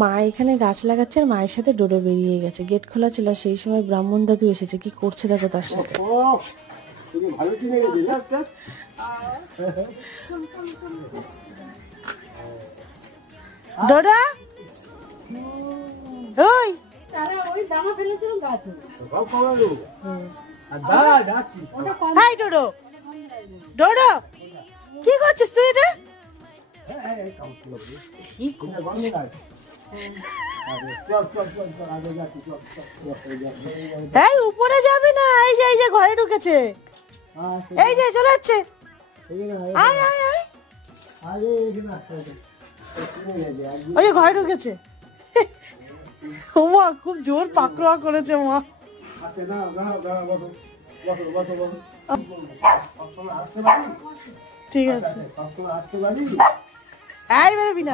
মা এখানে গাছ লাগাচ্ছে আর মায়ের সাথে ডোডো বেরিয়ে গেছে। গেট খোলা ছিল, সেই সময় ব্রাহ্মণ দাদু এসেছে। কি করছে দেখো তার সাথে। ডোডো ওই হাই ডোডো, ডোডো কি করছিস তুই এটা? এই উপরে যাবে না, এই যে ঘরে ঢুকেছে, এই যে চলে যাচ্ছে। আয় আয় আয়, ওই যে ঘরে ঢুকেছে। মা খুব জোর পাকড়াও করেছে মা। ঠিক আছে, এই বেরোবি না।